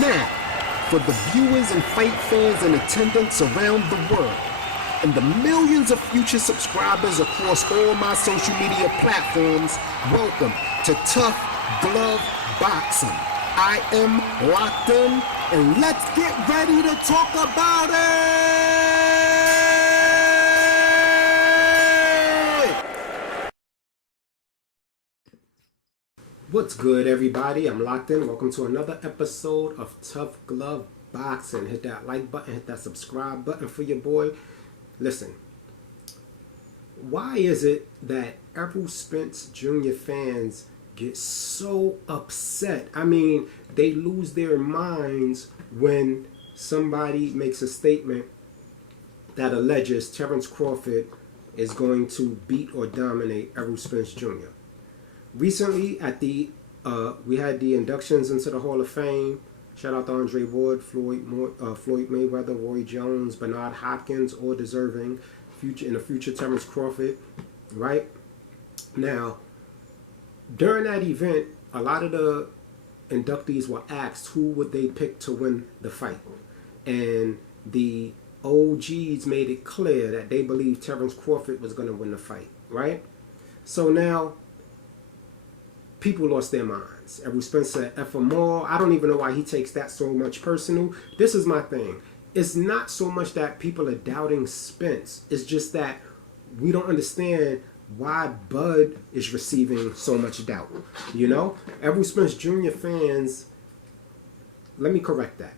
Now, for the viewers and fight fans in attendance around the world, and the millions of future subscribers across all my social media platforms, welcome to Tough Glove Boxing. I am locked in, and let's get ready to talk about it! What's good, everybody? I'm locked in. Welcome to another episode of Tough Glove Boxing. Hit that like button, hit that subscribe button for your boy. Listen, why is it that Errol Spence Jr. fans get so upset? I mean, they lose their minds when somebody makes a statement that alleges Terrence Crawford is going to beat or dominate Errol Spence Jr. Recently, at the we had the inductions into the Hall of Fame. Shout out to Andre Ward, Floyd Mayweather, Roy Jones, Bernard Hopkins, all deserving in the future Terrence Crawford, right? Now, during that event, a lot of the inductees were asked who would they pick to win the fight. And the OGs made it clear that they believed Terrence Crawford was going to win the fight, right? So now, people lost their minds. Errol Spence said F them all. I don't even know why he takes that so much personal. This is my thing. It's not so much that people are doubting Spence. It's just that we don't understand why Bud is receiving so much doubt. You know? Errol Spence Jr. fans, let me correct that.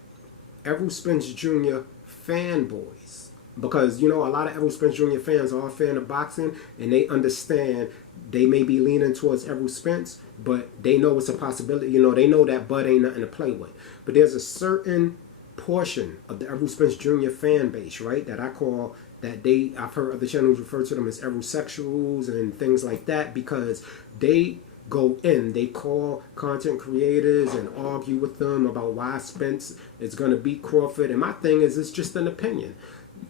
Errol Spence Jr. fanboys. Because, you know, a lot of Errol Spence Jr. fans are a fan of boxing, and they understand they may be leaning towards Errol Spence, but they know it's a possibility. You know, they know that Bud ain't nothing to play with. But there's a certain portion of the Errol Spence Jr. fan base, right, that I call that I've heard other channels refer to them as Errol sexuals and things like that, because they go in, they call content creators and argue with them about why Spence is going to beat Crawford. And my thing is, it's just an opinion.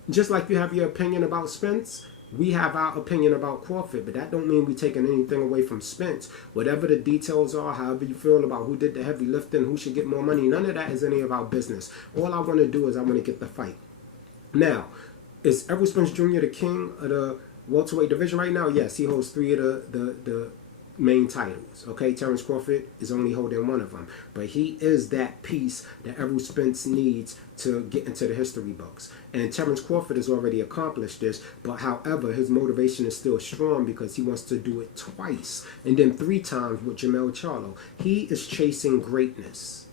Just like you have your opinion about Spence, we have our opinion about Crawford, but that don't mean we're taking anything away from Spence. Whatever the details are, however you feel about who did the heavy lifting, who should get more money, none of that is any of our business. All I want to do is I want to get the fight. Now, is Errol Spence Jr. the king of the welterweight division right now? Yes, he holds 3 of the main titles. Okay, Terrence Crawford is only holding 1 of them, but he is that piece that Errol Spence needs to get into the history books. And Terrence Crawford has already accomplished this, but however, his motivation is still strong because he wants to do it twice and then 3 times with Jermell Charlo. He is chasing greatness,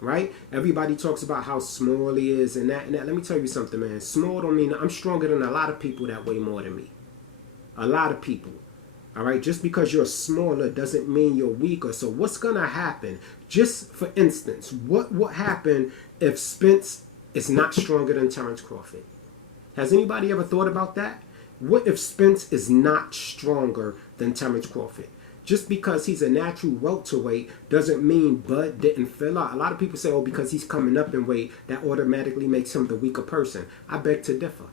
right? Everybody talks about how small he is and that. Let me tell you something, man. Small don't mean I'm stronger than a lot of people that weigh more than me. A lot of people. All right, just because you're smaller doesn't mean you're weaker. So what's going to happen? Just for instance, what happened if Spence is not stronger than Terrence Crawford? Has anybody ever thought about that? What if Spence is not stronger than Terrence Crawford? Just because he's a natural welterweight doesn't mean Bud didn't fill out. A lot of people say, oh, because he's coming up in weight, that automatically makes him the weaker person. I beg to differ.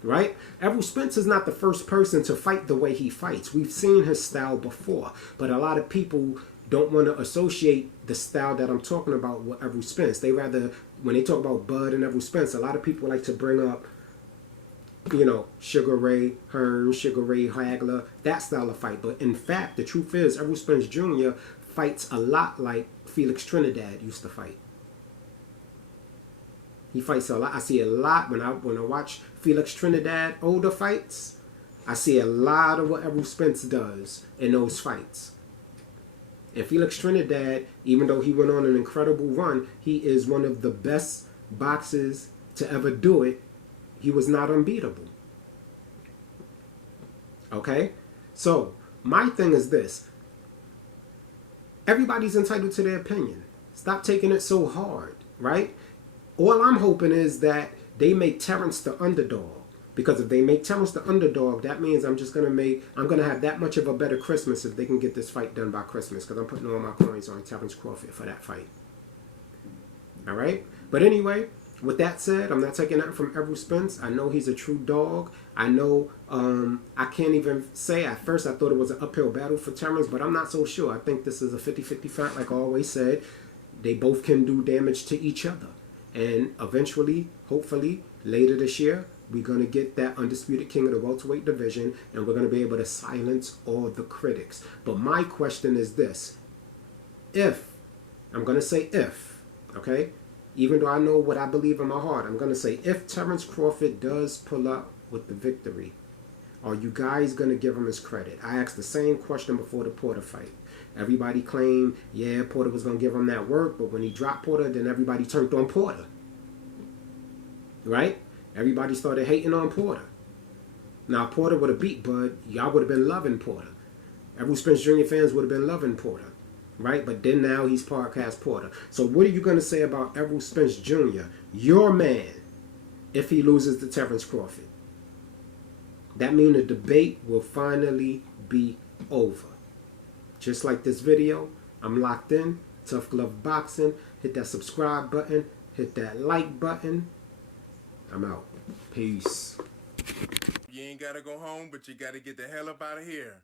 Right? Errol Spence is not the first person to fight the way he fights. We've seen his style before, but a lot of people don't want to associate the style that I'm talking about with Errol Spence. They rather, when they talk about Bud and Errol Spence, a lot of people like to bring up, you know, Sugar Ray Hearn, Sugar Ray Hagler, that style of fight. But in fact, the truth is, Errol Spence Jr. fights a lot like Felix Trinidad used to fight. He fights a lot. I see a lot when I watch Felix Trinidad older fights. I see a lot of what Errol Spence does in those fights. And Felix Trinidad, even though he went on an incredible run, he is one of the best boxers to ever do it. He was not unbeatable. Okay? So, my thing is this. Everybody's entitled to their opinion. Stop taking it so hard, right? All I'm hoping is that they make Terrence the underdog. Because if they make Terrence the underdog, that means I'm going to have that much of a better Christmas if they can get this fight done by Christmas. Because I'm putting all my coins on Terrence Crawford for that fight. All right? But anyway, with that said, I'm not taking that from Errol Spence. I know he's a true dog. I know, I can't even say, at first I thought it was an uphill battle for Terrence, but I'm not so sure. I think this is a 50-50 fight, like I always said. They both can do damage to each other. And eventually, hopefully, later this year, we're going to get that undisputed king of the welterweight division, and we're going to be able to silence all the critics. But my question is this. If, I'm going to say if, okay? Even though I know what I believe in my heart, I'm going to say if Terence Crawford does pull up with the victory, are you guys going to give him his credit? I asked the same question before the Porter fight. Everybody claimed, yeah, Porter was going to give him that work, but when he dropped Porter, then everybody turned on Porter. Right? Everybody started hating on Porter. Now, Porter would have beat Bud. Y'all would have been loving Porter. Errol Spence Jr. fans would have been loving Porter. Right? But then now he's podcast Porter. So what are you going to say about Errol Spence Jr., your man, if he loses to Terence Crawford? That means the debate will finally be over. Just like this video, I'm locked in. Tough Glove Boxing. Hit that subscribe button. Hit that like button. I'm out. Peace. You ain't gotta go home, but you gotta get the hell up out of here.